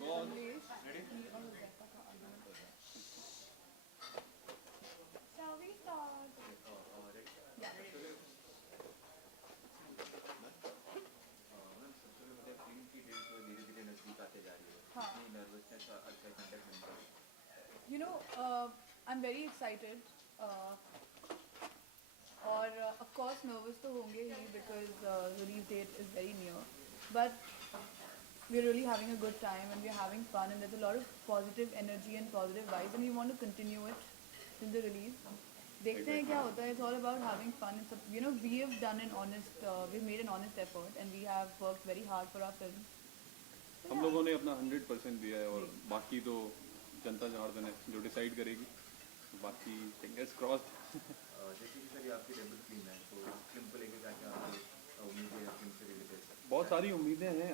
कमलेश ही और हुजैफा का आर्गुमेंट हो गया. Shall we start? Yeah. Ma'am सबसे पहले मतलब फिल्म की डेट जो धीरे धीरे नजदीक आते जा रही है हाँ. कितनी नर्वसनेस अच्छा कंटेंट बनता है. You know, I'm very excited. Uh, और of course nervous तो होंगे ही because release date is very near. But we're really having a good time and we're having fun and there's a lot of positive energy and positive vibes and we want to continue it till the release. देखते हैं क्या होता है. It's all about having fun. It's a, you know, we have done an honest, we've made an honest effort and we have worked very hard for our film. So, हम yeah. लोगों ने अपना 100% दिया है और बाकी तो जनता जनार्दन है जो डिसाइड करेगी. बाकी फिंगर्स क्रॉस्ड. जैसे कि सर ये आपकी डेब्यू फिल्म है तो इस फिल्म को लेकर क्या क्या आपकी उम्मीदें हैं फिल्म से रिलेटेड. बहुत सारी उम्मीदें हैं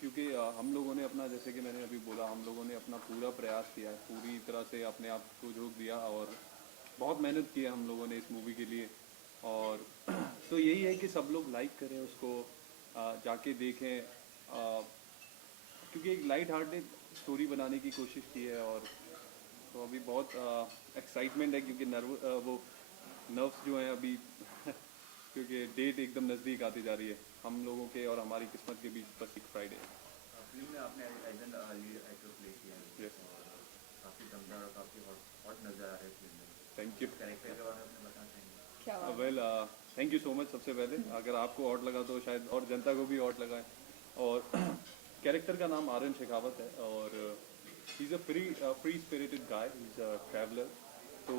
क्योंकि हम लोगों ने अपना, जैसे कि मैंने अभी बोला, हम लोगों ने अपना पूरा प्रयास किया है, पूरी तरह से अपने आप को झोंक दिया और बहुत मेहनत की है हम लोगों ने इस मूवी के लिए. और तो यही है कि सब लोग लाइक करें उसको, जाके देखें, क्योंकि एक लाइट हार्टेड स्टोरी बनाने की कोशिश की है. और तो अभी बहुत एक्साइटमेंट है क्योंकि वो नर्व्स जो हैं अभी क्योंकि डेट एकदम नज़दीक आती जा रही है हम लोगों के और हमारी किस्मत के बीच बस एक फ्राइडे है. फिल्म में आपने as an lead actor play किया है Yes. और काफ़ी दमदार और काफ़ी हॉट नज़र आ रहा है फिल्म में. Thank you. कैरेक्टर के बारे में अपने बताना चाहेंगे. क्या बात. Well thank you so much. सबसे पहले अगर आपको ऑट लगा तो शायद और जनता को भी ऑट लगा है. और कैरेक्टर का नाम आर्यन शेखावत है और he is a free spirited guy. He is a traveller. तो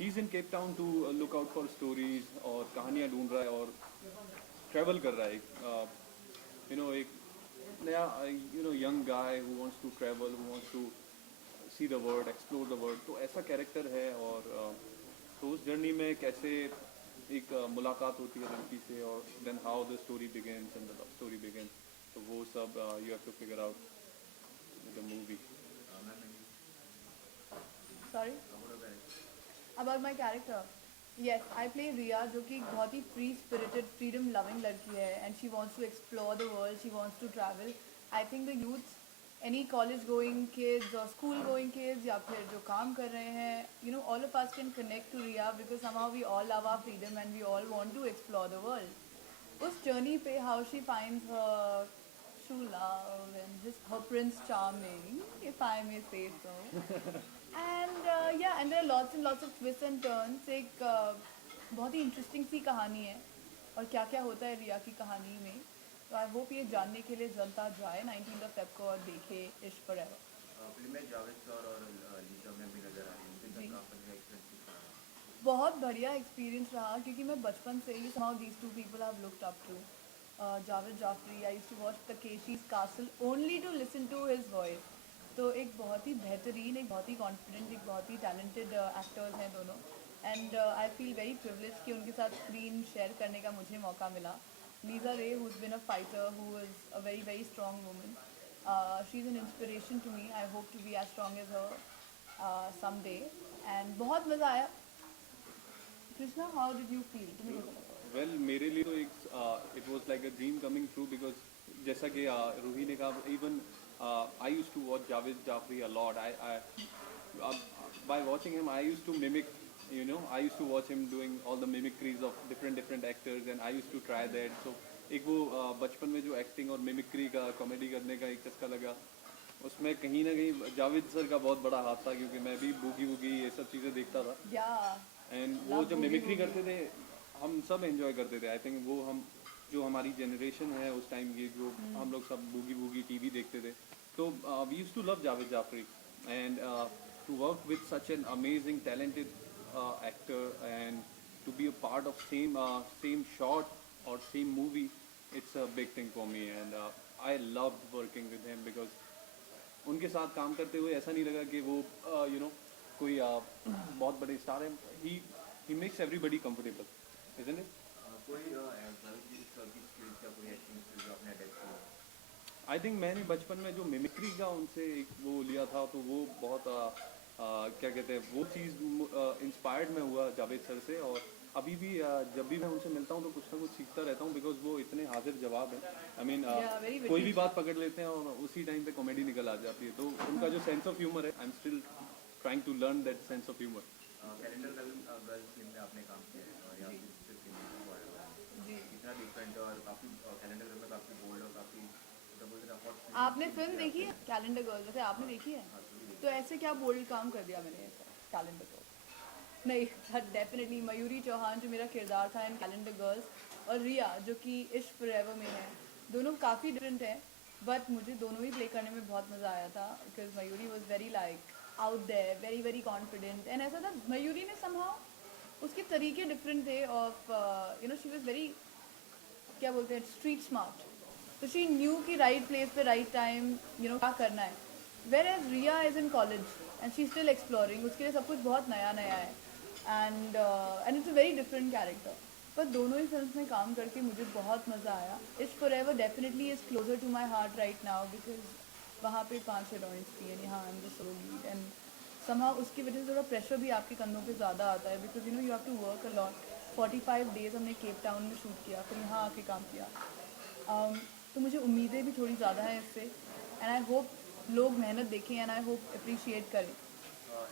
he is in Cape Town to look out for stories और कहानियाँ ढूंढ रहा है और ट्रैवल कर रहा है. एक नया young guy who wants to travel, who wants to see the world, explore the world. तो ऐसा कैरेक्टर है. और तो उस जर्नी में कैसे एक मुलाकात होती है लड़की से और then how the story begins and the love story begins. तो वो सब you have to figure out the movie. Ma'am Sorry. About my character. Yes, I play Riya, जो कि एक बहुत ही free spirited, freedom loving लड़की है and she wants to explore the world, she wants to travel. I think the youth, any college going kids or school going kids या फिर जो काम कर रहे हैं, you know, all of us can connect to Riya because somehow we all love our freedom and we all want to explore the world. उस journey पे how she finds her true love and her prince charming, if I may say so. And yeah, and there are lots and lots of twists and turns. एक बहुत ही interesting सी कहानी है और क्या क्या होता है रिया की कहानी में. तो आई होप ये जानने के लिए जनता जाए 19 फेब को और देखे इश्क फॉरएवर. फिल्म में जावेद सर और लीजा मैम भी नजर आ रही है. उनके जी. साथ काम करने का एक्सपीरियंस किस रहा. बहुत बढ़िया एक्सपीरियंस रहा क्योंकि मैं बचपन से ही somehow these two people I've looked up to. Javed Jafri, I used to watch Takeshi's Castle only to listen to his voice. तो एक बहुत ही बेहतरीन, एक बहुत ही कॉन्फिडेंट, एक बहुत ही टैलेंटेड एक्टर्स हैं दोनों. And I feel very privilege कि उनके साथ स्क्रीन शेयर करने का मुझे मौका मिला. Lisa Ray, who is been a fighter, who is a very very strong woman. She is an inspiration to me. I hope to be as strong as her some day. And बहुत मज़ा आया. Krishna, how did you feel? तुम्हें कैसा लगा? Well मेरे लिए तो एक it was like a dream coming true because जैसा कि रूही ने कहा, even I used to watch Javed Jaffrey a lot. I by watching him I used to mimic, I used to watch him doing all the mimicries of different actors and I used to try that. So एक वो बचपन में जो acting और mimicry का, comedy करने का एक चस्का लगा, उसमें कहीं ना कहीं जावेद सर का बहुत बड़ा हाथ था क्योंकि मैं भी बूगी वूगी ये सब चीज़ें देखता था. Yeah. एंड वो Love जब boogie मिमिक्री woogie. करते थे हम सब एंजॉय करते थे. आई थिंक वो हम जो हमारी जनरेशन है उस टाइम की, जो हम लोग सब बूगी वूगी टीवी देखते थे, तो we used to love Javed Jaffrey. And to work with such an amazing talented actor and to be a part of same shot और same movie, it's a big thing for me. And I love working with him because उनके साथ काम करते हुए ऐसा नहीं लगा कि वो कोई बहुत बड़े स्टार है. He makes everybody comfortable, isn't it? कोई जावेद सर की स्किल्स या कोई एक्टिंग स्किल्स जो आपने अडेप्ट किया. आई थिंक मैंने बचपन में जो मिमिक्री का उनसे एक वो लिया था तो वो बहुत क्या कहते हैं वो चीज़ इंस्पायर्ड मैं हुआ जावेद सर से, और अभी भी जब भी मैं उनसे मिलता हूँ तो कुछ ना कुछ सीखता रहता हूँ, बिकॉज वो इतने हाजिर जवाब हैं. आई मीन Yeah, very कोई भी witty. बात पकड़ लेते हैं और उसी टाइम पे कॉमेडी निकल आ जाती है. तो उनका जो सेंस ऑफ ह्यूमर है, I am still trying to learn that sense of humour. Calendar Girl film में आपने काम किया है और यहाँ पे फिल्म जी. कितना डिफरेंट है और काफ़ी कैलेंडर गर्ल में काफ़ी बोल्ड और काफ़ी बोलते हैं हॉट. आपने फिल्म देखी है कैलेंडर गर्ल? वैसे आपने देखी है? तो ऐसे क्या बोल्ड काम कर दिया मैंने ऐसा कैलेंडर गर्ल? नहीं, डेफिनेटली मयूरी चौहान जो मेरा किरदार था इन कैलेंडर गर्ल्स, और रिया जो कि इश्क फॉरएवर में है, दोनों काफ़ी डिफरेंट हैं, बट मुझे दोनों ही प्ले करने में बहुत मज़ा आया था. Because Mayuri was very like out there, very very confident, and ऐसा था मयूरी ने समहाउ उसके तरीके डिफरेंट थे of you know she was very, क्या बोलते हैं, स्ट्रीट स्मार्ट. तो शी न्यू कि राइट प्लेस पे राइट टाइम यू नो क्या करना है. Whereas Riya is in college and she still exploring, उसके लिए सब कुछ बहुत नया नया है, and it's a very different character. पर दोनों ही फिल्म में काम करके मुझे बहुत मज़ा आया. Ishq forever definitely is closer to my heart right now, because वहाँ पे 5 हीरोइंस थी एंड यहाँ I am the sole lead, and somehow उसकी वजह से थोड़ा प्रेशर भी आपके कंधों पे ज़्यादा आता है, because you know you have to work a lot. 45 days हमने केप टाउन में शूट किया, फिर यहाँ आके काम किया. तो मुझे उम्मीदें भी थोड़ी ज़्यादा हैं इससे, एंड आई होप लोग मेहनत देखें एंड आई होप अप्रिशिएट करें.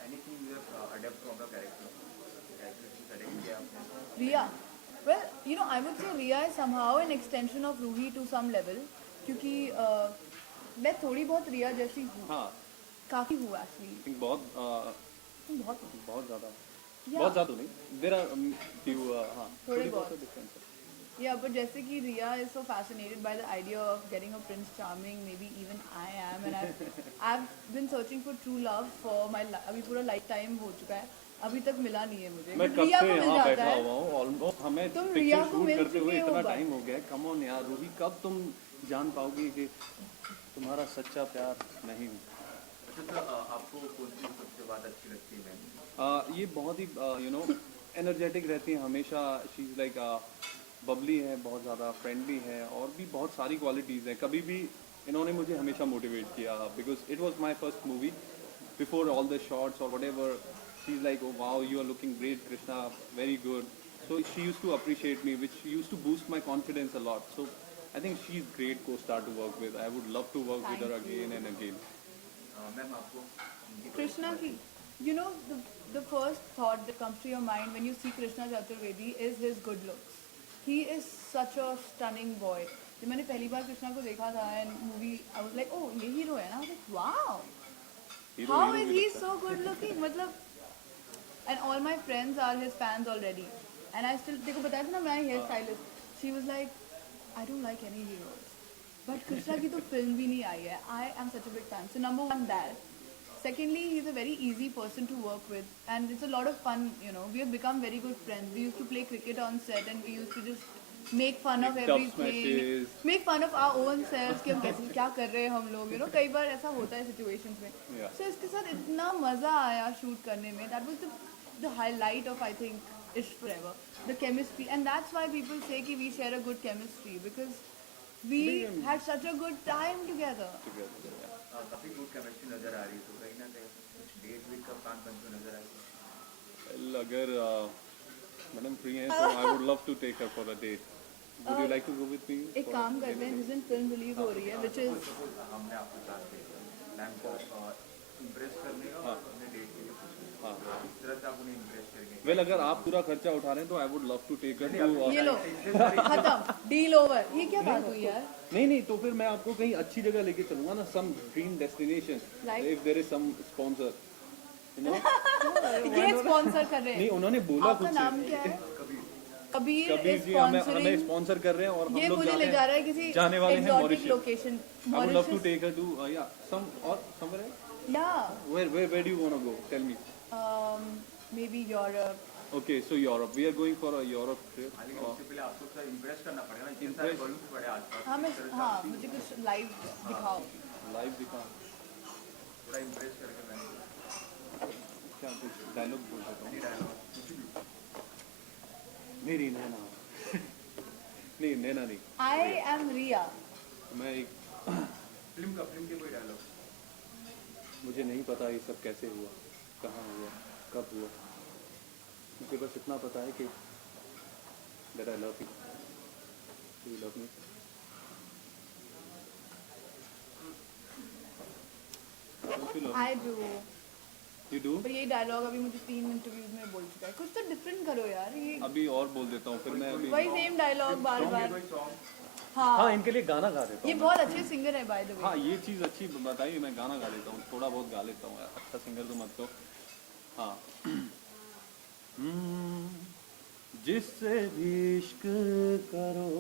Anything you have adopt from the character select किया आपने? रिया, well, you know, I would say Riya is somehow an extension of Ruhi to some level, क्योंकि मैं थोड़ी बहुत रिया जैसी हूँ, हाँ, काफ़ी हूँ एक्चुअली, थिंक बहुत बहुत बहुत ज़्यादा, Yeah. बहुत ज़्यादा नहीं. देर आर फ्यू, हाँ, थोड़े थोड़ी बहुत. बहुत डिफरेंस है. Yeah, but जैसे कि रिया is so fascinated by the idea of getting a Prince Charming, maybe even I am, and I've been searching for true love for my अभी पूरा लाइफ टाइम हो चुका है, अभी तक मिला नहीं है मुझे. मैं But कब रिया से को मिल यहाँ जाता बैठा है. हुआ हूँ ऑलमोस्ट. हमें तुम पिक्चर रिया को शूट मिल करते हुए चुके हो इतना बस. टाइम हो गया है. कम ऑन यार रूही, कब तुम जान पाओगी कि तुम्हारा सच्चा प्यार नहीं हूँ. अच्छा तो आपको कौन सी सबसे बात अच्छी लगती है मैम? ये बहुत ही यू नो एनर्जेटिक रहती है हमेशा. शी इज़ लाइक बबली है, बहुत ज़्यादा फ्रेंडली है, और भी बहुत सारी क्वालिटीज़ हैं. कभी भी इन्होंने मुझे हमेशा मोटिवेट किया, because it was my first movie. Before all the shorts और whatever, she is like, wow you are looking great Krishna, very good. So she used to appreciate me, which used to boost my confidence a lot. So I think she's great co-star to work with. I would love to work with her Thank you. again and again. Ma'am आपको उनकी Krishna ki, you know, the first thought that comes to your mind when you see Krishna Chaturvedi is his good looks. He is such a stunning boy. जब मैंने पहली बार कृष्णा को देखा था and movie, I was like, oh ये hero है ना. I was like, wow, Hero, how hero is भी he लगता है. so good looking? मतलब, and all my friends are his fans already. And I still, देखो बताया था ना मैं hair stylist. She was like, I don't like any heroes. But Krishna की तो फिल्म भी नहीं आई है. I am such a big fan. So number one that. Secondly, he's a very easy person to work with, and it's a lot of fun. You know, we have become very good friends. We used to play cricket on set, and we used to just make fun of Make dub everything, smashes. make fun of our own selves कि हम कैसे क्या कर रहे हैं हम लोग. You know, कई बार ऐसा होता है situations में. Yeah. So इसके साथ इतना मजा आया शूट करने में. That was the highlight of, I think, Ishq Forever. The chemistry, and that's why people say कि we share a good chemistry, because we had such a good time together. Together, yeah. काफ़ी good chemistry नज़र आ रही है, तो कहीं ना कहीं कुछ डेट वीट का प्लान बनते हुए नज़र आएगा? Well, अगर मैडम फ्री हैं तो I would love to take her for a date. Would you like to go with me? एक काम करते हैं, जिस दिन फिल्म रिलीज हो रही है, which is सपोज हमने आपको चांस दिया मैम को इम्प्रेस करने का और अपने डेट के लिए पूछना, हाँ. इस तरह से आप उन्हें इम्प्रेस करेंगे? Well, अगर आप पूरा खर्चा उठा रहे हैं तो I would love to take her to. ये लो खत्म, डील ओवर. ये क्या बात हुई यार? नहीं तो फिर मैं आपको कहीं अच्छी जगह लेके चलूंगा ना, some dream destination. Like? If there is some sponsor, you know. ये स्पॉन्सर कर रहे नहीं, हैं. उन्होंने बोला आपका खुद नाम से. क्या है? कबीर कबीर जी हमें स्पॉन्सरिंग. स्पॉन्सर कर रहे हैं और हम ये लोग मुझे ले जा रहा है किसी जाने वाले हैं exotic Mauritius. location. I would love to Mauritius? take her to yeah, somewhere else. Yeah. Where do you want to go? Tell me. Maybe Europe. Okay, so Europe. We are going for a Europe trip. लेकिन उससे पहले आपको sir impress करना पड़ेगा ना, इतने सारे balloons पड़े आसपास, हाँ मैं इस तरह से हाँ आप मुझे कुछ लाइव दिखाओ. Live दिखा. थोड़ा इम्प्रेस करके मैंने क्या कुछ डायलॉग बोल सकता हूँ? डायलॉग कुछ भी मेरी नैना. नहीं नैना नहीं. I am Riya. मैं एक फिल्म के कोई डायलॉग? मुझे नहीं पता ये सब कैसे हुआ, कहाँ हुआ, कब हुआ. मुझे बस इतना पता है कि that I love you. Do you love me? Don't you love me? I do. You do? पर ये डायलॉग अभी मुझे 3 इंटरव्यूज में बोल चुका है. कुछ तो डिफरेंट करो यार. ये अभी और बोल देता हूँ फिर मैं अभी. वही सेम डायलॉग बार बार. कोई सॉन्ग हाँ हाँ, इनके लिए गाना गा देता ये हूँ. बहुत अच्छे सिंगर है बाय द वे. हाँ ये चीज़ अच्छी बताइए, मैं गाना गा लेता हूँ, थोड़ा बहुत गा लेता हूँ. अच्छा सिंगर तो मत तो. हाँ. जिससे भी इश्क करो,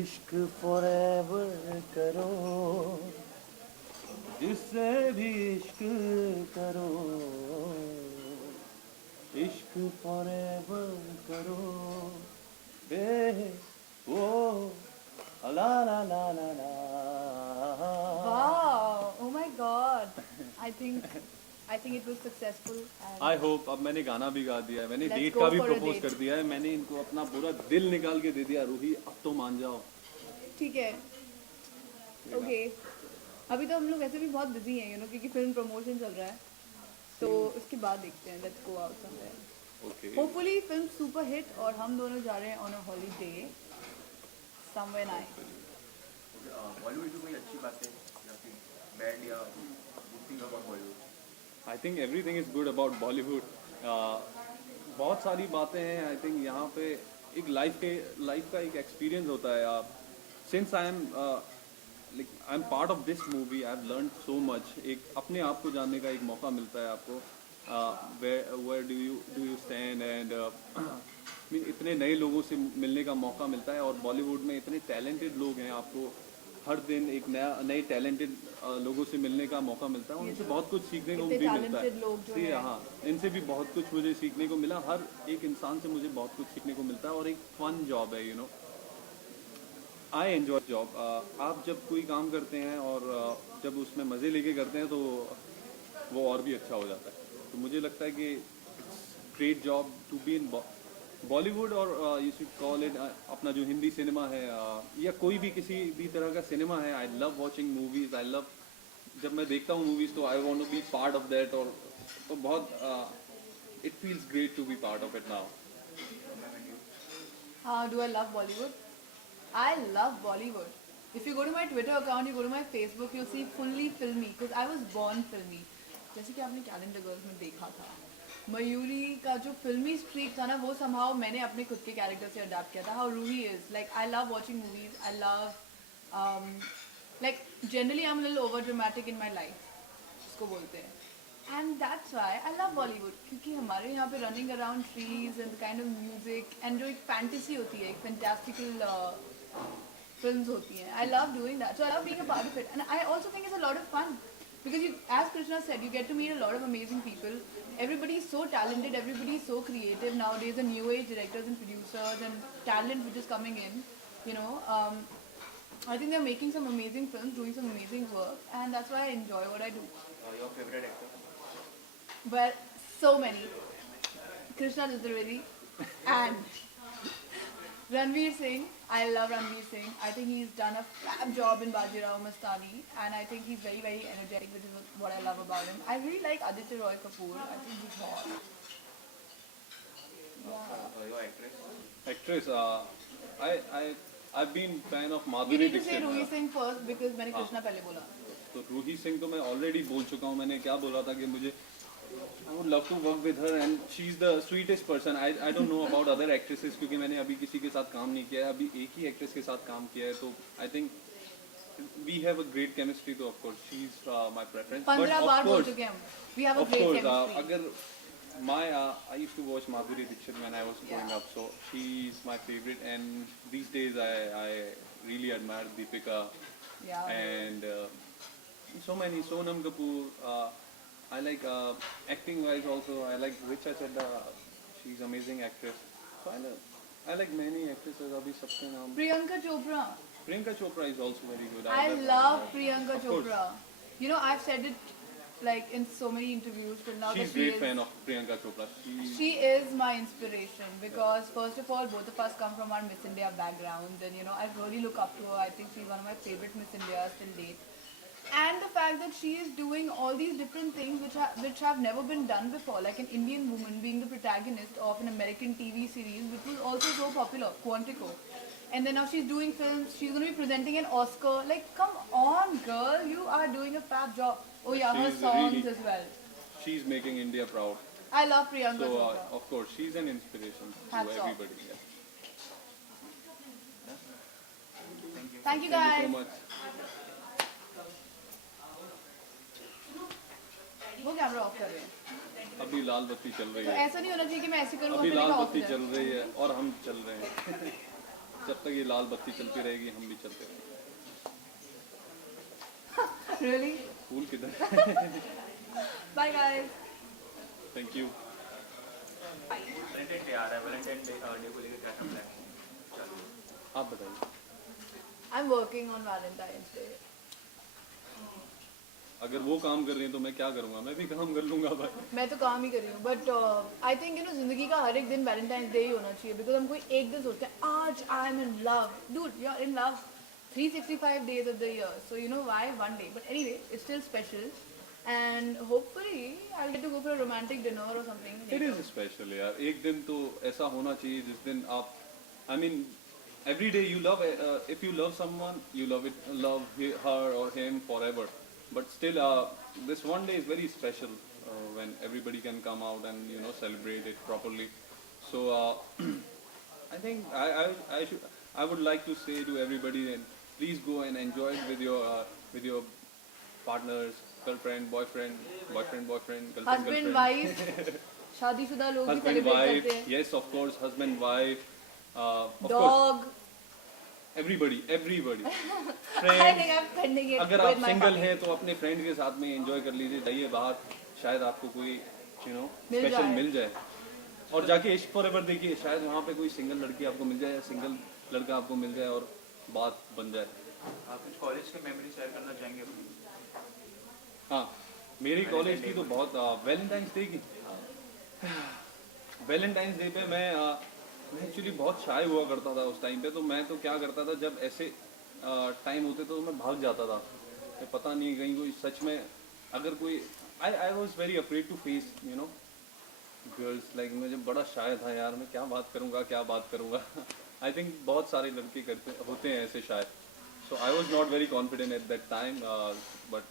इश्क फॉरएवर करो. जिससे भी इश्क करो, इश्क फॉरएवर करो. बे ओ ला ला ला ला ला. Wow, oh my god. I think it was successful. And I hope. अब मैंने गाना भी गा दिया है, मैंने Let's डेट go का भी for a प्रपोज date. कर दिया है, मैंने इनको अपना पूरा दिल निकाल के दे दिया. रूही अब तो मान जाओ. ठीक है. ओके. अभी तो हम लोग वैसे भी बहुत बिजी हैं, क्योंकि फिल्म प्रमोशन चल रहा है. तो उसके बाद देखते हैं. Let's go out somewhere. Okay. Hopefully film super hit और हम दोनों जा रहे हैं on a holiday somewhere nice. Bollywood की कोई अच्छी बातें या फिर बैड या good thing about Bollywood? I think everything is good about Bollywood. बहुत सारी बातें हैं. आई थिंक यहाँ पे एक लाइफ का एक एक्सपीरियंस होता है. Since I am part of this movie, I have learn so much. एक अपने आप को जानने का एक मौका मिलता है आपको. Where do you stand and इतने नए लोगों से मिलने का मौका मिलता है. और बॉलीवुड में इतने टैलेंटेड लोग हैं, आपको हर दिन एक नए टैलेंटेड लोगों से मिलने का मौका मिलता है. उनसे बहुत कुछ सीखने को इतने भी मिलता talented लोग जो है. हैं. हाँ, इनसे भी बहुत कुछ मुझे सीखने को मिला. हर एक इंसान से मुझे बहुत कुछ सीखने को मिलता है. और एक फन जॉब है, आई एंजॉय जॉब. आप जब कोई काम करते हैं और जब उसमें मज़े लेके करते हैं तो वो और भी अच्छा हो जाता है. तो मुझे लगता है कि great job to be in Bollywood. और यू शुड कॉल इट अपना जो हिंदी सिनेमा है या कोई भी किसी भी तरह का सिनेमा है. I love watching movies. I love जब मैं देखता हूँ मूवीज तो I want to be part of that. और तो बहुत it feels great to be part of it now. Do I love Bollywood? I love Bollywood. If you go to my Twitter account, you go to my Facebook, you'll see fully filmy because I was born filmy. जैसे कि आपने calendar girls में देखा था, मयूरी का जो फिल्मी streak था ना, वो somehow मैंने अपने खुद के कैरेक्टर से अडाप्ट किया था. How Ruhi is, like I love watching movies. I love like generally I'm a little over dramatic in my life, उसको बोलते हैं. And that's why I love Bollywood, क्योंकि हमारे यहाँ पे running around trees and the kind of music and जो एक fantasy होती है, एक fantastical films होती हैं. I love doing that, so I love being a part of it, and I also think it's a lot of fun because you, as Krishna said, you get to meet a lot of amazing people. Everybody is so talented, everybody is so creative nowadays. The new age directors and producers and talent which is coming in, I think they're making some amazing films, doing some amazing work, and that's why I enjoy what I do. Your favorite actor? But so many. Krishna Chaturvedi and Ranveer Singh. I love Ranveer Singh. I think he's done a fab job in Bajirao Mastani, and I think he's very, very energetic, which is what I love about him. I really like Aditya Roy Kapoor. I think he's hot. Yeah. Your actress? Actress, I've been fan of You Madhuri need to say Dixit. Ruhi Singh first because मैंने कृष्णा पहले बोला. तो रूही सिंह तो मैं already बोल चुका हूँ. मैंने क्या बोला था कि मुझे I would love to work with her and she's the sweetest person. I don't know about other actresses क्योंकि मैंने अभी किसी के साथ काम नहीं किया है. अभी एक ही एक्ट्रेस के साथ काम किया है. तो I think we have a great chemistry. तो of course she's my preference. 15 बार बोल चुके हम. We have a of great course, chemistry. अगर I used to watch Madhuri Dixit when I was growing up, so she's my favorite. And these days I really admire Deepika Yeah. and so many. Sonam Kapoor. I like acting wise also. I like Richa Chadda. She's amazing actress. So I like many actresses. Abhi sabke naam. Priyanka Chopra. Priyanka Chopra is also very good. I love Priyanka Of course. Chopra. I've said it like in so many interviews till now. She's that great fan of Priyanka Chopra. She is my inspiration because first of all, both of us come from our Miss India backgrounds, and I really look up to her. I think she's one of my favorite Miss Indias till date. And the fact that she is doing all these different things which have never been done before, like an Indian woman being the protagonist of an American TV series which was also so popular, Quantico. And then now she's doing films, she's going to be presenting an Oscar. Like, come on, girl, you are doing a fab job. Oh yeah, her She's songs really- as well. She's making India proud. I love Priyanka So Chopra. of course, she's an inspiration to Hats off. everybody. Yeah. Thank you Thank guys. you so much. वो camera off कर रहे हैं, अभी लाल बत्ती चल रही तो है। ऐसा नहीं होना चाहिए कि मैं ऐसे करूँ और अभी फिर लाल ऑफ हो बत्ती जाए. चल रही है और हम चल रहे हैं। जब तक ये लाल बत्ती चलती रहेगी हम भी चलते रहेंगे। Really? फूल किधर? Bye guys. Thank you. Valentine day आ रहा है, वैलेंटाइन डे को लेकर क्या प्लान चालू है? आप बताइए। I'm working on Valentine's Day. अगर वो काम कर रही हैं तो मैं क्या करूँगा? मैं भी काम कर लूँगा भाई। मैं तो काम ही कर रही हूँ, बट आई थिंक जिंदगी का हर एक दिन वैलेंटाइंस डे ही होना चाहिए, बिकॉज हम कोई एक दिन सोचते हैं आज I am in love, dude you are in love 365 days of the year, so you know why one day, but anyway it's still special and hopefully I'll get to go for a romantic dinner or something. It is special यार। एक दिन तो ऐसा होना चाहिए जिस दिन आप, I mean, every day you love, if you love someone, you love her or him forever. But still, this one day is very special when everybody can come out and celebrate it properly. So I think I would like to say to everybody that please go and enjoy it with your partners, girlfriend, boyfriend, girlfriend, Husband, wife, शादीशुदा लोग भी husband, celebrate wife, करते हैं. yes, of course, husband, wife, of course, Dog. everybody, I friends. think I'm spending it अगर with आप my single family. हैं तो अपने फ्रेंड के साथ में एंजॉय कर लीजिए, जाइए बाहर, शायद आपको कोई मिल स्पेशल जाए. मिल जाए और जाके इश्क फॉरएवर देखिए, शायद वहाँ पे कोई सिंगल लड़की आपको मिल जाए या सिंगल लड़का आपको मिल जाए और बात बन जाए। आप कुछ कॉलेज के मेमोरी शेयर करना चाहेंगे अपनी? हाँ, मेरी कॉलेज की तो बहुत वैलेंटाइंस डे की, वैलेंटाइंस डे पे मैं एक्चुअली बहुत शाय हुआ करता था उस टाइम पे। तो मैं तो क्या करता था, जब ऐसे टाइम होते तो मैं भाग जाता था। मैं पता नहीं कहीं कोई सच में अगर कोई I was very afraid to face girls, like मुझे बड़ा शाय था यार, मैं क्या बात करूँगा आई थिंक बहुत सारे लड़के करते होते हैं ऐसे शायद। So I was not very confident at that time, but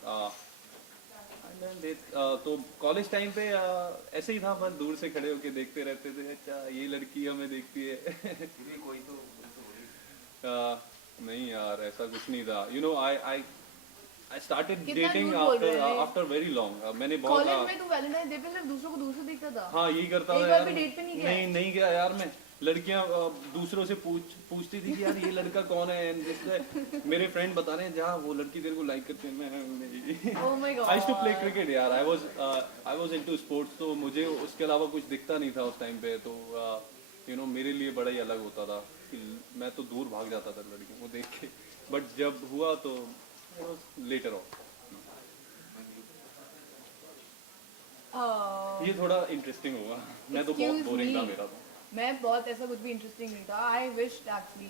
तो कॉलेज टाइम पे ऐसे ही था, बस दूर से खड़े होके देखते रहते थे, अच्छा ये लड़की हमें देखती है। फिर भी कोई तो होगी। नहीं यार, ऐसा कुछ नहीं था। I started कितना dating झूठ बोल रहे हैं? after very long. मैंने कॉलेज बहुत में तू वैलेंटाइन डे पे सिर्फ दूसरों को दूर से देखता था. हाँ यही करता एक था बार यार। भी डेट पे नहीं गया? नहीं गया यार मैं। लड़कियां दूसरों से पूछती थी कि यार ये लड़का कौन है, and जिससे मेरे फ्रेंड बता रहे हैं जहाँ वो लड़की तेरे को लाइक करते हैं। मैं Oh my God. I to play cricket यार, आई वाज इनटू स्पोर्ट्स, तो मुझे उसके अलावा कुछ दिखता नहीं था उस टाइम पे। तो मेरे लिए बड़ा ही अलग होता था कि मैं तो दूर भाग जाता था लड़कियों को देख के। बट जब हुआ तो लेटर ऑन ये थोड़ा इंटरेस्टिंग हुआ। मैं तो बहुत Excuse बोरिंग था me. मेरा तो। मैं बहुत ऐसा कुछ भी इंटरेस्टिंग नहीं था. आई विश एक्चुअली,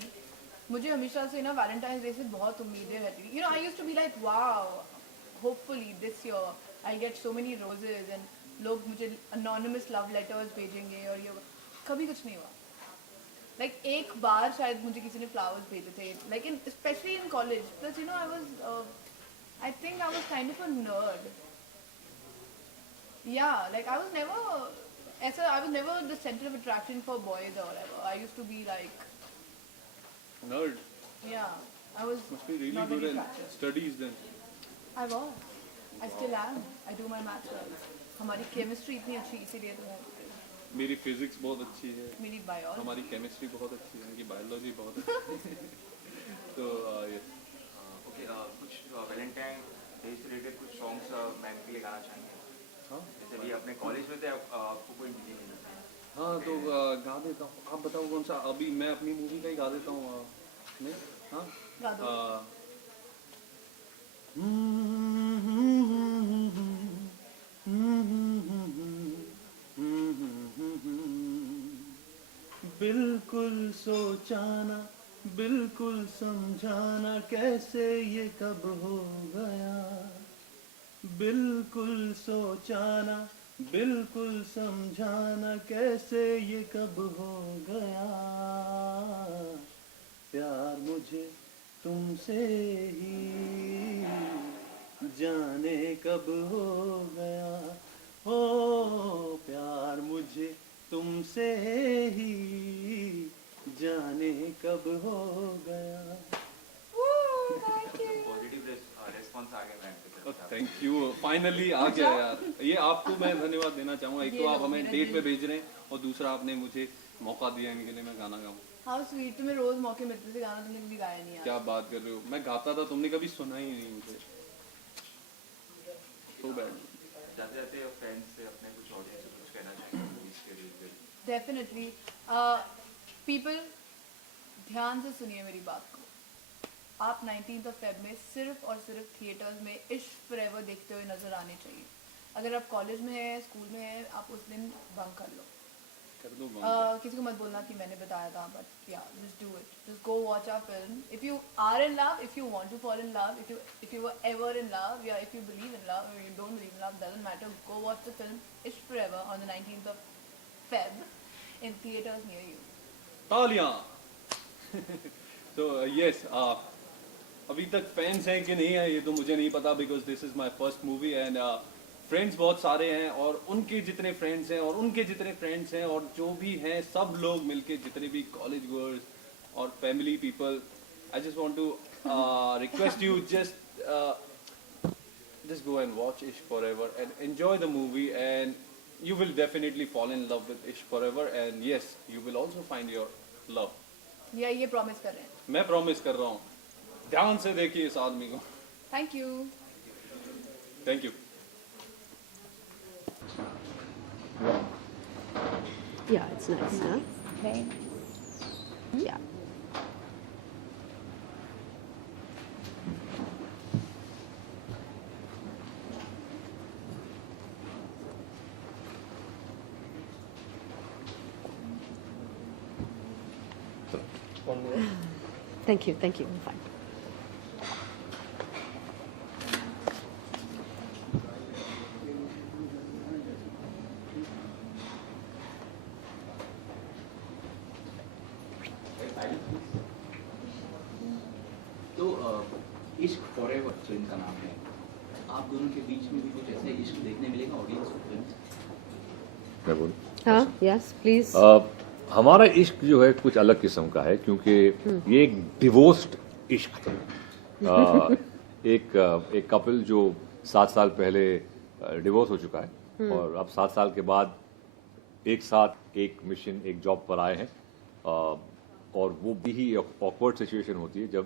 मुझे हमेशा से ना वैलेंटाइंस डे से बहुत उम्मीदें रहती थी. I used to be like wow, hopefully this year I get so many roses and लोग मुझे अनोनिमस लव लेटर्स भेजेंगे और ये. कभी कुछ नहीं हुआ. लाइक एक बार शायद मुझे किसी ने फ्लावर्स भेजे थे, like in specially in college. Plus I think I was kind of a nerd. Yeah, like I was never the center of attraction for boys or whatever. I used to be like, Nerd. yeah, I was Must be really not good very in attractive. studies then. I was. I still am. I do my maths well. हमारी chemistry इतनी अच्छी, इसीलिए तो मेरी physics बहुत अच्छी है, मेरी biology. हमारी केमिस्ट्री बहुत अच्छी है, इनकी बायोलॉजी बहुत अच्छी है। तो ये ओके, कुछ वैलेंटाइन डे से रिलेटेड कुछ सॉन्ग्स मैम के लिए गाना चाहेंगे? हाँ जैसे भी अपने कॉलेज में थे, आपको कोई मिली नहीं? हाँ तो गा देता हूँ। आप बताओ कौन सा? अभी मैं अपनी मूवी का ही गा देता हूँ। मैं हाँ गा दो. बिल्कुल सोचा ना बिल्कुल समझाना कैसे ये कब हो गया, बिल्कुल सोचाना, बिल्कुल समझाना कैसे ये कब हो गया, प्यार मुझे तुमसे ही जाने कब हो गया, हो प्यार मुझे तुमसे ही जाने कब हो गया। पॉजिटिव रेस्पॉन्स आ गया मैम की तरफ से। थैंक यू, फाइनली आ गया यार। ये आपको मैं धन्यवाद देना चाहूँगा। एक तो आप हमें डेट पे भेज रहे हैं और दूसरा आपने मुझे मौका दिया इनके लिए मैं गाना गाऊँ। हाउ स्वीट, तुम्हें रोज मौके मिलते थे गाना, तुमने कभी गाया नहीं यार। क्या बात कर रहे हो, मैं गाता था, तुमने कभी सुना ही नहीं मुझे। So bad. जाते जाते फ्रेंड्स से अपने कुछ ऑडियंस से कुछ कहना चाहेंगे मूवीज के रिलेटेड? डेफिनेटली पीपल, ध्यान से सुनिए मेरी बात को। आप 19th ऑफ फेब में सिर्फ और सिर्फ थिएटर्स में इश्क फॉरएवर देखते हुए नजर आने चाहिए। अगर आप कॉलेज में हैं, स्कूल में हैं, आप उस दिन बंक कर लो। कर दो बंद। किसी को मत बोलना कि मैंने बताया था, बट या just do it, just go watch our film. If you are in love, if you want to fall in love, if you were ever in love, या if you believe in love or you don't believe in love, doesn't matter, go watch the film Ishq Forever on the 19th of Feb in theaters near you. तालियां। तो yes, अभी तक fans हैं कि नहीं है ये तो मुझे नहीं पता, because this is my first movie and friends बहुत सारे हैं और उनके जितने फ्रेंड्स हैं और उनके जितने फ्रेंड्स हैं और जो भी हैं सब लोग मिलके, जितने भी कॉलेज गोअर्स और family people, I just want to request you, just go and watch Ishq Forever and enjoy the movie and you will definitely fall in love with Ishq Forever and yes, you will also find your love. या ये promise कर रहे हैं। मैं promise कर रहा हूँ, ध्यान से देखिए इस आदमी को। Thank you. Thank you. Yeah, it's nice, huh? Okay. Yeah. Thank you, thank you. I'm fine. तो इश्क फॉरएवर फिल्म का नाम है, आप दोनों के बीच में भी कुछ ऐसा इश्क देखने मिलेगा ऑडियंस को फिल्म? मैं बोलूं? Huh? Yes, please. हमारा इश्क जो है कुछ अलग किस्म का है क्योंकि ये एक डिवोर्स्ड इश्क है। एक कपल जो 7 साल पहले डिवोर्स हो चुका है और अब 7 साल के बाद एक साथ एक मिशन, एक जॉब पर आए हैं, और वो भी ही ऑकवर्ड सिचुएशन होती है जब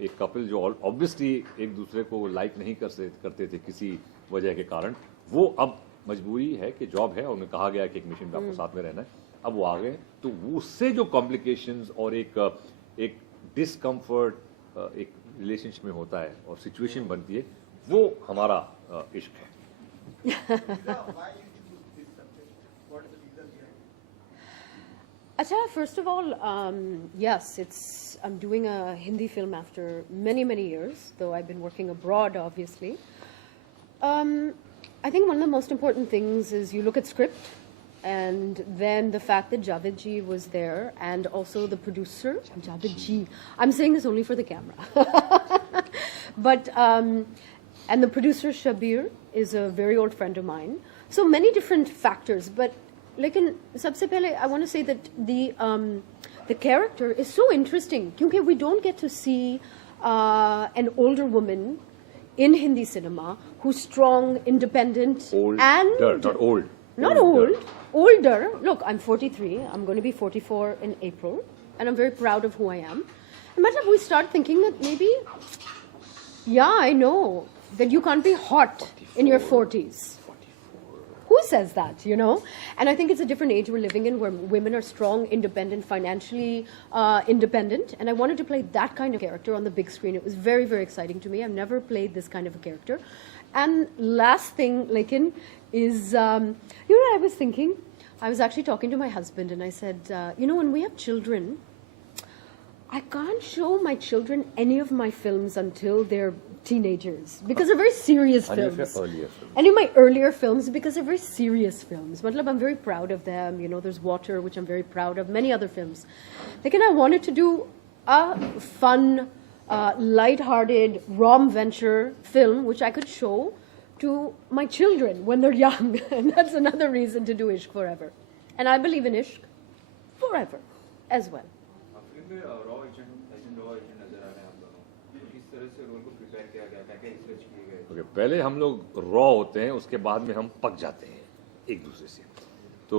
एक कपल जो ऑब्वियसली एक दूसरे को लाइक नहीं करते थे किसी वजह के कारण, वो अब मजबूरी है कि जॉब है और उन्हें कहा गया कि एक मिशन पे आपको साथ में रहना है, अब वो आ गए, तो उससे जो कॉम्प्लिकेशंस और एक डिसकम्फर्ट एक रिलेशनशिप में होता है और सिचुएशन बनती है, वो हमारा इश्क है। Acha, first of all, yes, I'm doing a Hindi film after many, many years, though I've been working abroad, obviously. I think one of the most important things is you look at script, and then the fact that Javed Ji was there, and also the producer, Javed Ji. I'm saying this only for the camera. But, and the producer, Shabir, is a very old friend of mine. So many different factors, but लेकिन सबसे पहले I want to say that the character is so interesting क्योंकि we don't get to see an older woman in Hindi cinema who's strong, independent, and not old. Not old, older. Look, I'm 43. I'm going to be 44 in April, and I'm very proud of who I am. And matlab, we start thinking that maybe, yeah, I know that you can't be hot 44, in your 40s. 44. Who says that, you know? And I think it's a different age we're living in where women are strong, independent, financially independent. And I wanted to play that kind of character on the big screen. It was very, very exciting to me. I've never played this kind of a character. And last thing, Lakin, is, you know what I was thinking? I was actually talking to my husband and I said, you know, when we have children, I can't show my children any of my films until they're teenagers because they're very serious And films. your earlier films. Any of my earlier films because they're very serious films. Matlab, I'm very proud of them. You know, there's Water, which I'm very proud of. Many other films. Like, and I wanted to do a fun, light-hearted, rom venture film which I could show to my children when they're young. And that's another reason to do Ishq Forever. And I believe in Ishq forever as well. Film में raw agent नजर आ रहे हैं आप दोनों, तो किस तरह से रोल को प्रिपेयर किया गया, क्या क्या रिसर्च किए गए? Okay, पहले हम लोग रॉ होते हैं, उसके बाद में हम पक जाते हैं एक दूसरे से। तो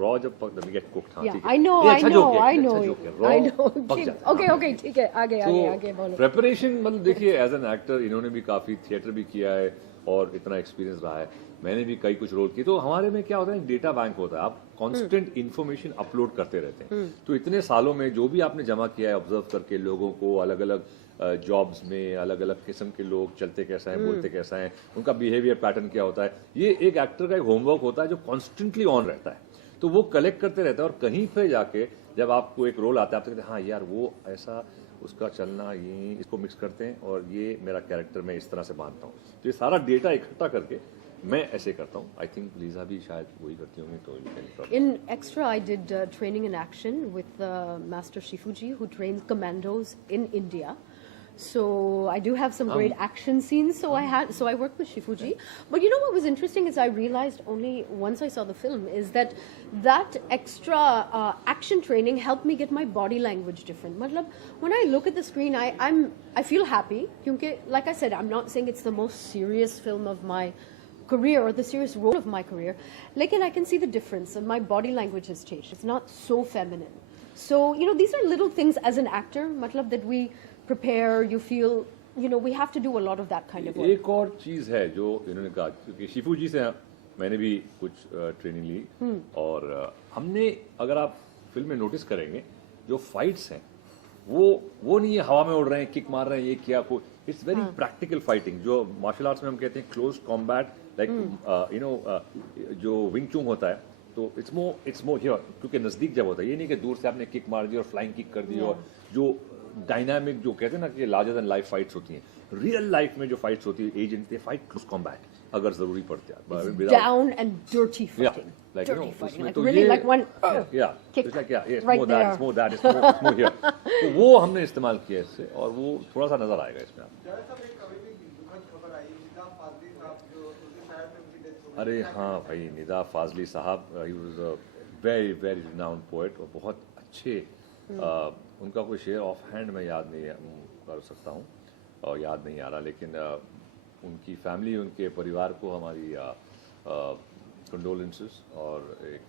रॉ जब पक गेट कुक्ड, हाँ Yeah, ठीक है। I know, ये I अच्छा know, joke है, I ये know, अच्छा joke है। Raw I know. पक जाता है। Okay, okay, ठीक है, आगे आगे बोलो। प्रेपरेशन मतलब देखिए, एज एन एक्टर इन्होंने भी काफी थिएटर भी किया है और इतना एक्सपीरियंस रहा है, मैंने भी कई कुछ रोल किए। तो हमारे में क्या होता है, डेटा बैंक होता है, आप कांस्टेंट इन्फॉर्मेशन अपलोड करते रहते हैं। तो इतने सालों में जो भी आपने जमा किया है, ऑब्जर्व करके लोगों को, अलग अलग जॉब्स में अलग अलग किस्म के लोग चलते कैसा है, बोलते कैसा है, उनका बिहेवियर पैटर्न क्या होता है, ये एक एक्टर का एक होमवर्क होता है जो कॉन्स्टेंटली ऑन रहता है। तो वो कलेक्ट करते रहता है और कहीं पे जाके जब आपको एक रोल आता है, आप कहते हैं हाँ यार वो ऐसा, उसका चलना, ये इसको मिक्स करते हैं और ये मेरा कैरेक्टर मैं इस तरह से बांधता हूँ। तो ये सारा डेटा इकट्ठा करके मैं ऐसे करता हूँ। आई थिंक लीजा भी शायद वही करती होंगी। तो In Extra, I did training in action with Master Shifuji, who trains commandos in India. So I do have some great action scenes. So I worked with Shifuji. But you know what was interesting is I realized only once I saw the film is that extra action training helped me get my body language different. Matlab, when I look at the screen, I feel happy. Because, like I said, I'm not saying it's the most serious film of my career or the serious role of my career. Like, and I can see the difference, and my body language has changed. It's not so feminine. So, you know, these are little things as an actor, matlab, that we prepare, you feel, you know, we have to do a lot of that kind of work. एक और चीज है जो इन्होंने कहा, क्योंकि Shifu जी से मैंने भी कुछ ट्रेनिंग ली और हमने, अगर आप फिल्म में नोटिस करेंगे, जो फाइट्स हैं वो नहीं है हवा में उड़ रहे हैं, किक मार रहे हैं, ये किया को, इट्स वेरी प्रैक्टिकल फाइटिंग, जो मार्शल आर्ट्स में हम कहते हैं close combat, like you know जो विंग चुंग होता है, तो इट्स मोर हियर, क्योंकि नजदीक जब होता है, ये नहीं कि दूर से आपने किक मार दी और फ्लाइंग किक कर दी, और जो डायनामिक जो कहते हैं ना कि लार्जर देन लाइफ फाइट्स होती हैं, रियल लाइफ में जो फाइट्स होती है, agent they fight close combat अगर जरूरी पड़ते हैं, down and dirty fighting. like dirty you know, fighting, उसमें like तो really ये, like one yeah, kick it's like yeah, it's right more that, there. it's more that, it's more here. तो वो हमने इस्तेमाल किया इससे, और वो थोड़ा सा नजर आएगा इसमें आपको। अरे हाँ भाई, निदा फाजली साहब, he was a very very renowned poet, और बहुत अच्छे, उनका कोई शेर ऑफ हैंड में याद नहीं कर सकता हूँ और याद नहीं आ रहा, लेकिन उनकी फैमिली, उनके परिवार को हमारी कंडोलेंसेस, और एक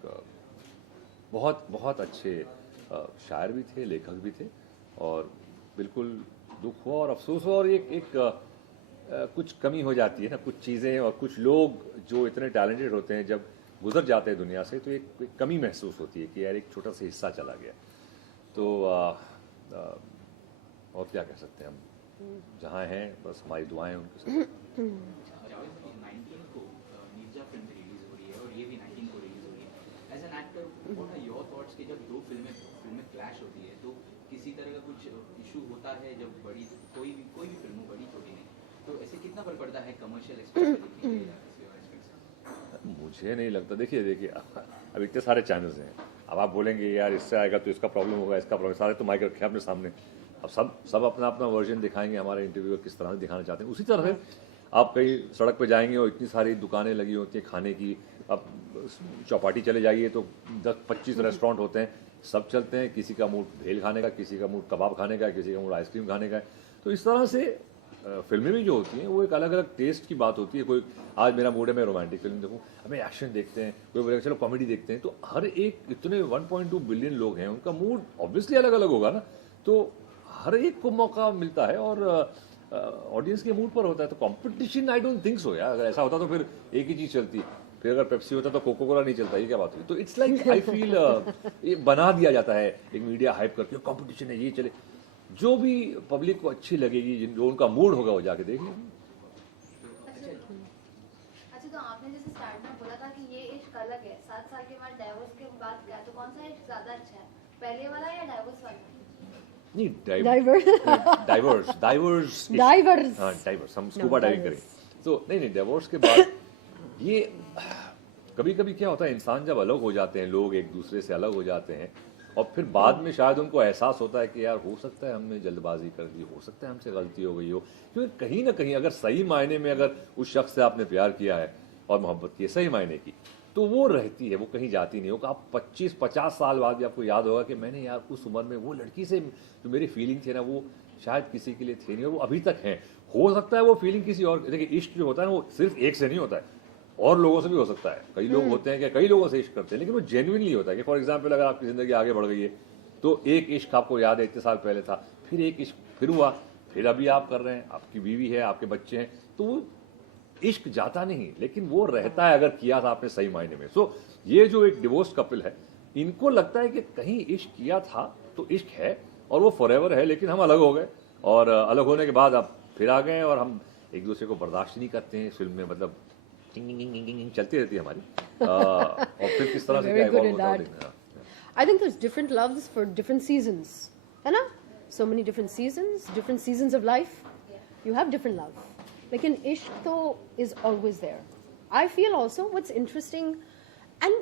बहुत बहुत अच्छे शायर भी थे, लेखक भी थे, और बिल्कुल दुख हुआ और अफसोस हुआ, और एक कुछ कमी हो जाती है ना, कुछ चीज़ें और कुछ लोग जो इतने टैलेंटेड होते हैं जब गुजर जाते हैं दुनिया से, तो एक कमी महसूस होती है कि यार एक छोटा सा हिस्सा चला गया। तो और क्या कह सकते हैं हम, जहाँ हैं बस हमारी दुआएं उनके साथ। 19 को नीरजा फिल्म रिलीज हो रही है और ये भी 19 को रिलीज हो रही है। As an actor, what are your thoughts कि जब दो फिल्में क्लैश होती है तो किसी तरह का कुछ इशू होता है, जब बड़ी कोई भी फिल्म हो, बड़ी छोटी नहीं, तो ऐसे कितना फर्क पड़ता है कमर्शियल एक्सपेक्ट के लिए? मुझे नहीं लगता। देखिए अब इतने सारे चैनल्स हैं, अब आप बोलेंगे यार इससे आएगा तो इसका प्रॉब्लम होगा, इसका प्रॉब्लम, सारे तो माइक रखे अपने सामने, अब सब अपना अपना वर्जन दिखाएंगे, हमारे इंटरव्यू किस तरह से दिखाना चाहते हैं। उसी तरह से आप कहीं सड़क पे जाएंगे और इतनी सारी दुकानें लगी होती हैं खाने की, अब चौपाटी चले जाइए तो 10-25 रेस्टोरेंट होते हैं, सब चलते हैं, किसी का मूड भेल खाने का, किसी का मूड कबाब खाने का, किसी का मूड आइसक्रीम खाने का। तो इस तरह से फिल्में भी जो होती हैं वो एक अलग अलग टेस्ट की बात होती है। कोई आज मेरा मूड है मैं रोमांटिक फिल्म देखूं, हमें एक्शन देखते हैं, कोई बोलेगा चलो कॉमेडी देखते हैं। तो हर एक, इतने 1.2 बिलियन लोग हैं, उनका मूड ऑब्वियसली अलग अलग होगा ना, तो हर एक को मौका मिलता है और ऑडियंस के मूड पर होता है। तो competition I don't think so यार, अगर ऐसा होता तो फिर एक ही चीज़ चलती, फिर अगर पेप्सी होता तो कोको कोला नहीं चलता, ये क्या बात हुई? तो इट्स लाइक आई फील ये बना दिया जाता है एक मीडिया हाइप करके, कंपटीशन है ये चले, जो भी पब्लिक को अच्छी लगेगी, जो उनका मूड होगा वो जाके देखेंगे। अच्छा, तो आपने जैसे स्टार्ट में बोला था कि ये इश्क अलग है, 7 साल के बाद डाइवोर्स के बाद क्या, तो कौन सा इश्क ज्यादा अच्छा है, पहले वाला या डाइवोर्स वाला? नहीं Diverse. Diverse Divers. हाँ डाइवर्स हम स्कूबा डाइविंग diverse. करेंगे तो नहीं डिवोर्स के बाद ये कभी कभी क्या होता है इंसान जब अलग हो जाते हैं लोग एक दूसरे से अलग हो जाते हैं और फिर बाद में शायद उनको एहसास होता है कि यार हो सकता है हमने जल्दबाजी कर दी हो सकता है हमसे गलती हो गई हो क्योंकि कहीं ना कहीं अगर सही मायने में अगर उस शख्स से आपने प्यार किया है और मोहब्बत की है सही मायने की तो वो रहती है वो कहीं जाती नहीं होगा आप 25-50 साल बाद भी आपको याद होगा कि मैंने यार उस उम्र में वो लड़की से जो मेरी फीलिंग थी ना वो शायद किसी के लिए थी नहीं और वो अभी तक है हो सकता है वो फीलिंग किसी और देखिए इश्क जो होता है ना वो सिर्फ एक से नहीं होता है और लोगों से भी हो सकता है कई लोग होते हैं कि कई लोगों से इश्क करते हैं लेकिन वो जेन्युइनली होता है कि फॉर एग्जाम्पल अगर आपकी जिंदगी आगे बढ़ गई है तो एक इश्क आपको याद है इतने साल पहले था फिर एक इश्क फिर हुआ फिर अभी आप कर रहे हैं आपकी बीवी है आपके बच्चे हैं तो वो इश्क जाता नहीं लेकिन वो रहता है अगर किया था आपने सही मायने में सो ये जो एक डिवोर्स कपल है इनको लगता है कि कहीं इश्क किया था तो इश्क है और वो फॉरएवर है लेकिन हम अलग हो गए और अलग होने के बाद अब फिर आ गए और हम एक दूसरे को बर्दाश्त नहीं करते हैं फिल्म में मतलब टिंग टिंग टिंग टिंग चलती रहती है हमारी और फिर किस तरह से क्या Very good evolve in होता है that. देखना। I think there's different loves for different seasons. है ना? So many different seasons of life. You have different love. Lekin ishq though is always there. I feel also what's interesting, and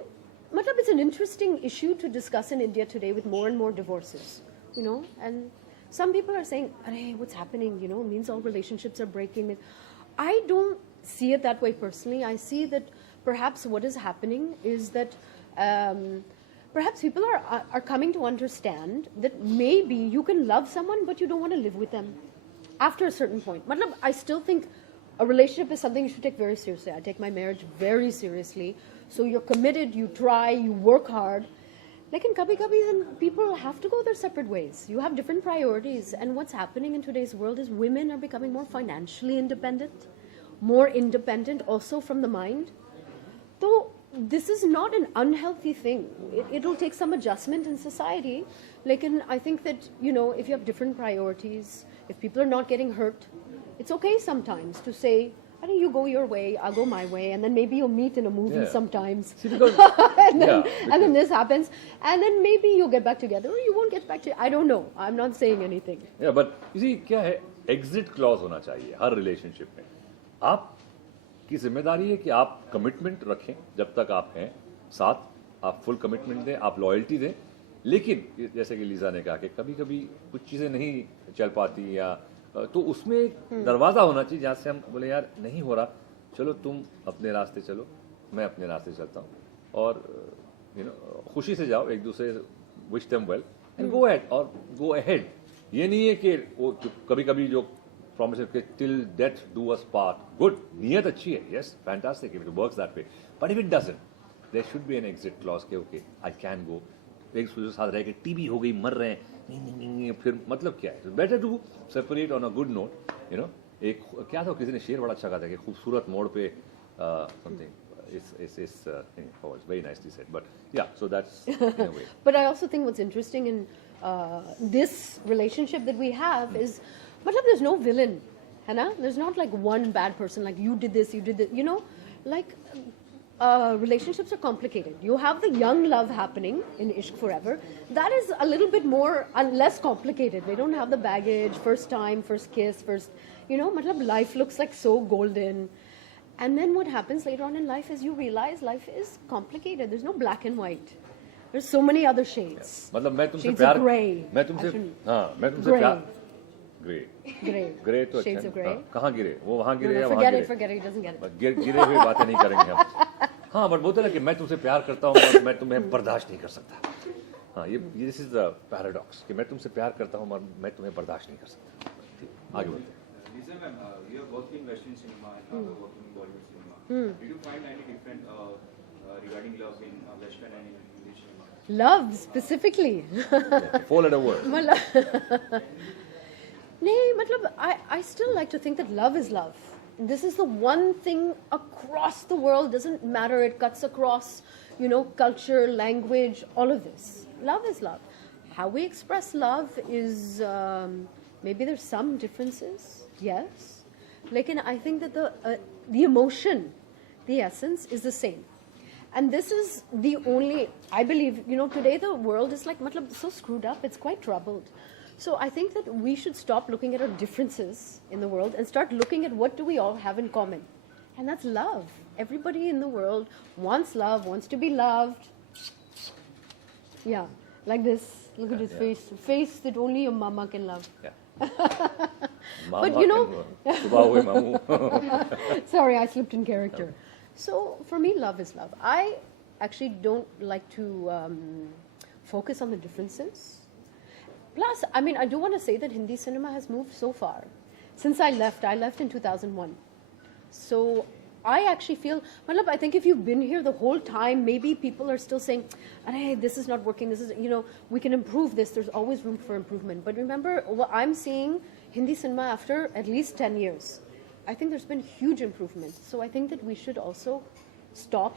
matlab it's an interesting issue to discuss in India today with more and more divorces. You know, and some people are saying, "Arey, what's happening? You know, means all relationships are breaking." I don't see it that way personally. I see that perhaps what is happening is that. Perhaps people are coming to understand that maybe you can love someone but you don't want to live with them after a certain point. Matlab, I still think a relationship is something you should take very seriously. I take my marriage very seriously. So you're committed, you try, you work hard. Like in kabhi then people have to go their separate ways. You have different priorities. And what's happening in today's world is women are becoming more financially independent also from the mind. So this is not an unhealthy thing. It'll take some adjustment in society. Like, I think that, you know, if you have different priorities, if people are not getting hurt, it's okay sometimes to say, I think you go your way, I'll go my way, and then maybe you'll meet in a movie Yeah. sometimes. See, because, and then yeah, this happens, and then maybe you'll get back together, or you won't get back together. I don't know. I'm not saying anything. Yeah, but you see, क्या है exit clause होना चाहिए हर relationship में आप की जिम्मेदारी है कि आप कमिटमेंट रखें जब तक आप हैं साथ आप फुल कमिटमेंट दें आप लॉयल्टी दें लेकिन जैसे कि लीजा ने कहा कि कभी कभी कुछ चीज़ें नहीं चल पाती या तो उसमें एक दरवाज़ा होना चाहिए जहाँ से हम बोले यार नहीं हो रहा चलो तुम अपने रास्ते चलो मैं अपने रास्ते चलता हूँ और यू नो खुशी से जाओ एक दूसरे wish them well and go ahead और गो अहेड ये नहीं है कि वो कभी कभी जो promise के till death do us part. Good, नीयत अच्छी है, yes, fantastic if it works that way. But if it doesn't, there should be an exit clause के okay, I can go. एक दूसरे के साथ रह के टीबी हो गई मर रहे हैं नहीं, फिर मतलब क्या है? Better to separate on a good note, you know. एक क्या था किसी ने शेर बड़ा अच्छा कहा था कि खूबसूरत मोड़ पे something. It's very nicely said. But yeah, so that's in a way. But I also think what's interesting in this relationship that we have is, there's no villain, है ना? There's not like one bad person, like you did this, you know, like relationships are complicated. You have the young love happening in Ishq Forever. That is a little bit more, less complicated. They don't have the baggage, first time, first kiss, you know, life looks like so golden. And then what happens later on in life is you realize life is complicated. There's no black and white. There's so many other shades. मतलब मैं तुमसे Shades प्यार of grey. मैं तुमसे Actually, हाँ मैं तुमसे grey. प्यार Grey. ग्रे तो Shades अच्छा of grey. हाँ, कहाँ गिरे वो वहाँ गिरे No, या no, वहाँ forget it. गिरे He doesn't get it. बस गिरे हुए बातें नहीं करेंगे हम हाँ बट बोलते ना कि मैं तुमसे प्यार करता हूँ और मैं तुम्हें बर्दाश्त नहीं कर सकता हाँ ये दिस इज द पैराडॉक्स कि मैं तुमसे प्यार करता हूँ और मैं तुम्हें बर्दाश्त नहीं कर सकता ठीक आगे बढ़ते हैं Lisa ma'am, you have worked in Western cinema and now you're working in Bollywood cinema. Did you find any different regarding love in Western and in English cinema? Love, specifically. four letter word I still like to think that love is love. This is the one thing across the world, doesn't matter, it cuts across, you know, culture, language, all of this. Love is love. How we express love is, maybe there's some differences, yes. Like, I think that the emotion, the essence is the same. And this is the only, I believe, you know, today the world is like, so screwed up, it's quite troubled. So I think that we should stop looking at our differences in the world and start looking at what do we all have in common. And that's love. Everybody in the world wants love, wants to be loved. Yeah, like this. Look at his face. A face that only your mama can love. But you know- सुबह हुए मामू. Sorry, I slipped in character. So for me, love is love. I actually don't like to focus on the differences. Plus, I mean, I do want to say that Hindi cinema has moved so far. Since I left in 2001. So I actually feel, I think if you've been here the whole time, maybe people are still saying, hey, this is not working, this is, we can improve this, there's always room for improvement. But remember, what I'm seeing Hindi cinema after at least 10 years, I think there's been huge improvement. So I think that we should also stop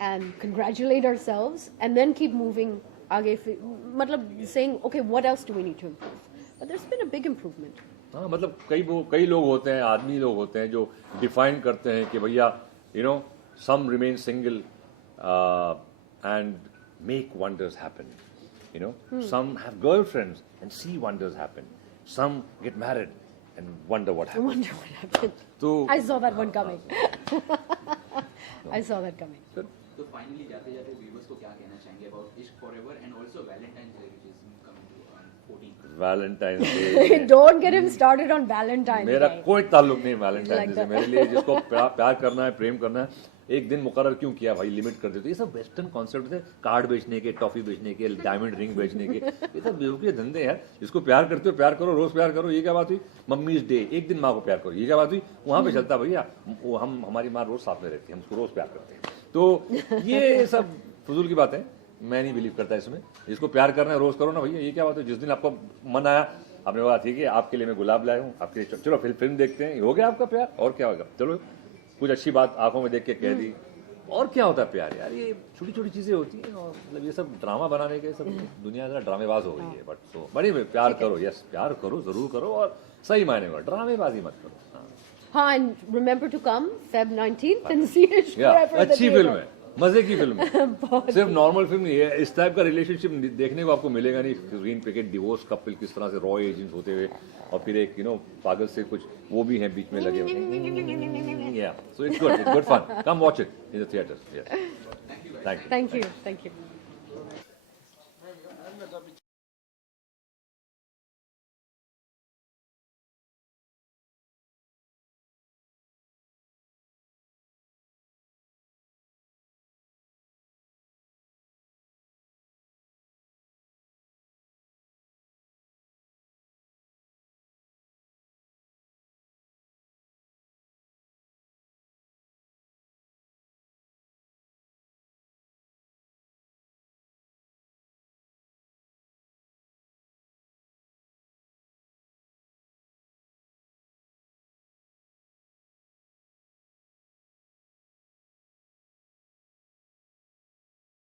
and congratulate ourselves and then keep moving aage, saying, okay, what else do we need to improve? But there's been a big improvement. हाँ मतलब कई लोग होते हैं, आदमी लोग होते हैं जो डिफाइन करते हैं कि भैया some remain single and make wonders happen. Some have girlfriends and see wonders happen. Some get married and wonder what I happens. wonder what happened. So I saw that one coming. I saw that coming. तो finally जाते जाते viewers को क्या कहना चाहेंगे about इश्क forever and also Valentine's day which is coming to on 14th. Valentine day Don't get him started on Valentine's मेरा Day. कोई ताल्लुक नहीं वैलेंटाइन Like डे से. that. मेरे लिए जिसको प्यार करना है, प्रेम करना है, एक दिन मुकर्रर क्यों किया भाई, लिमिट कर देते. ये सब वेस्टर्न कॉन्सेप्ट थे, कार्ड बेचने के, टॉफी बेचने के, डायमंड रिंग बेचने के. ये सब बेवकूफ़ी धंधे हैं यार. जिसको प्यार करते हो प्यार करो, रोज प्यार करो. ये क्या बात हुई? मम्मीज डे, एक दिन माँ को प्यार करो, ये क्या बात हुई? वहाँ पे चलता भैया, वो हमारी माँ रोज साथ में रहती है, हम उसको रोज प्यार करते हैं. तो ये सब फजूल की बात है. मैं नहीं बिलीव करता इसमें. जिसको प्यार करना है रोज करो ना भैया. ये क्या बात है? जिस दिन आपको मन आया, आपने बोला ठीक है आपके लिए मैं गुलाब लाया हूँ, आपके लिए चलो फिल्म देखते हैं, हो गया आपका प्यार. और क्या होगा? चलो कुछ अच्छी बात आंखों में देख के कह दी. और क्या होता है प्यार यार? ये छोटी छोटी चीजें होती हैं. और मतलब ये सब ड्रामा बनाने के सब दुनिया जरा ड्रामेबाज हो गई है. बट तो बड़ी प्यार करो, यस प्यार करो, जरूर करो, और सही मायने में ड्रामेबाजी मत करो. And remember to come Feb 19th and see Ishq या Forever at the अच्छी theatre. फिल्म है, मजे की फिल्म है. सिर्फ नॉर्मल फिल्म नहीं है. इस टाइप का रिलेशनशिप देखने को आपको मिलेगा नहीं. रीन पिकेट डिवोर्स कपल किस तरह से रॉ एजेंट होते हुए, और फिर एक पागल से कुछ वो भी हैं बीच में लगे हुए. या so it's good fun. Come watch it in the theatre. Thank you. Thank you. Thank you.